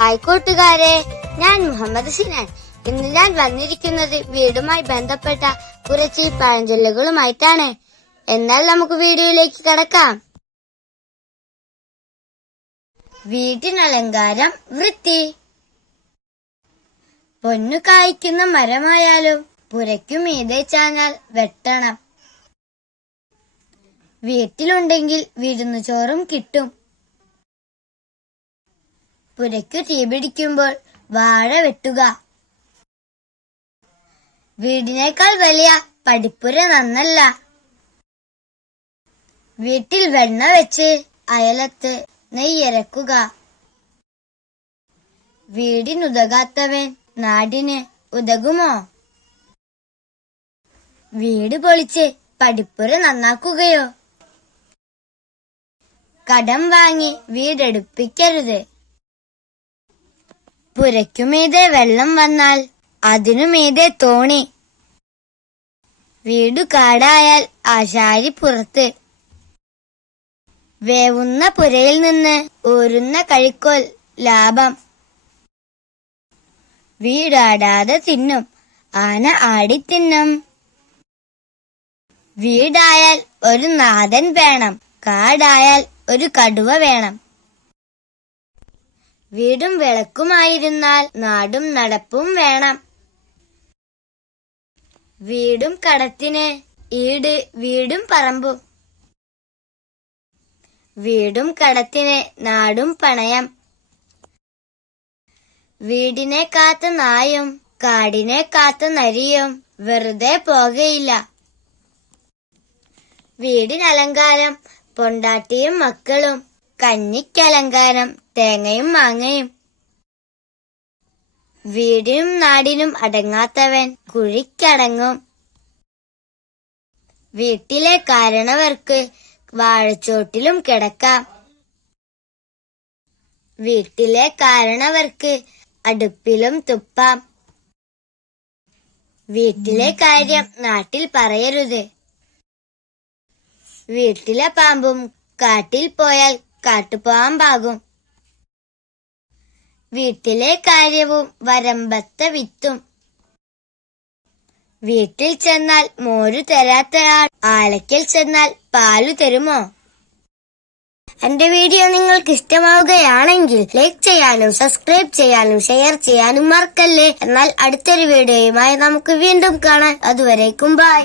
Hi കൂട്ടുകാരെ, ഞാൻ മുഹമ്മദ് സിനാൻ. ഇന്ന് ഞാൻ വന്നിരിക്കുന്നത് വീടുമായി ബന്ധപ്പെട്ട കുറച്ച് പഴഞ്ചൊല്ലുകളുമായിട്ടാണ്. എന്നാൽ നമുക്ക് വീഡിയോയിലേക്ക് കടക്കാം. വീട്ടിനലങ്കാരം വൃത്തി. പൊന്നു കായ്ക്കുന്ന മരമായാലും പുരയ്ക്കു മീതെ ചാഞ്ഞാൽ വെട്ടണം. വീട്ടിലുണ്ടെങ്കിൽ വിരുന്നുചോറും കിട്ടും. പുരയ്ക്കു തീപിടിക്കുമ്പോൾ വാഴ വെട്ടുക. വീടിനേക്കാൾ വലിയ പടിപ്പുര നന്നല്ല. വീട്ടിൽ വെണ്ണ വെച്ച് അയലത്ത് നെയ്യരക്കുക. വീടിനുതകാത്തവൻ നാടിന് ഉതകുമോ? വീട് പൊളിച്ച് പടിപ്പുര നന്നാക്കുകയോ? കടം വാങ്ങി വീടെടുപ്പിക്കരുത്. പുരയ്ക്കുമീതെ വെള്ളം വന്നാൽ അതിനുമീതെ തോണി. വീടു കാടായാൽ ആശാരി പുറത്ത്. വേവുന്ന പുരയിൽ നിന്ന് ഊരുന്ന കഴിക്കോൽ ലാഭം. വീടാടാതെ തിന്നും, ആന ആടിത്തിന്നും. വീടായാൽ ഒരു നാഥൻ വേണം, കാടായാൽ ഒരു കടുവ വേണം. വീടും വിളക്കുമായിരുന്നാൽ നാടും നടപ്പും വേണം. വീടും കടത്തിന് ഈട് വീടും പറമ്പും. വീടും കടത്തിന് നാടും പണയം. വീടിനെ കാത്ത നായും കാടിനെ കാത്ത നരിയും വെറുതെ പോകയില്ല. വീടിനലങ്കാരം പൊണ്ടാട്ടിയും മക്കളും, കഞ്ഞിക്കലങ്കാരം തേങ്ങയും മാങ്ങയും. വീടിനും നാടിനും അടങ്ങാത്തവൻ കുഴിക്കടങ്ങും. വീട്ടിലെ കാരണവർക്ക് വാഴച്ചോട്ടിലും കിടക്കാം. വീട്ടിലെ കാരണവർക്ക് അടുപ്പിലും തുപ്പാം. വീട്ടിലെ കാര്യം നാട്ടിൽ പറയരുത്. വീട്ടിലെ പാമ്പും കാട്ടിൽ പോയാൽ കാട്ടുപാമ്പാകും. വീട്ടിലെ കാര്യവും വരമ്പത്ത വിത്തും. വീട്ടിൽ ചെന്നാൽ മോരു തരാത്തയാൾ ആലയ്ക്കൽ ചെന്നാൽ പാലു തരുമോ? എന്റെ വീഡിയോ നിങ്ങൾക്ക് ഇഷ്ടമാവുകയാണെങ്കിൽ ലൈക്ക് ചെയ്യാനും സബ്സ്ക്രൈബ് ചെയ്യാനും ഷെയർ ചെയ്യാനും മറക്കല്ലേ. എന്നാൽ അടുത്തൊരു വീഡിയോയുമായി നമുക്ക് വീണ്ടും കാണാം. അതുവരേക്കും ബൈ.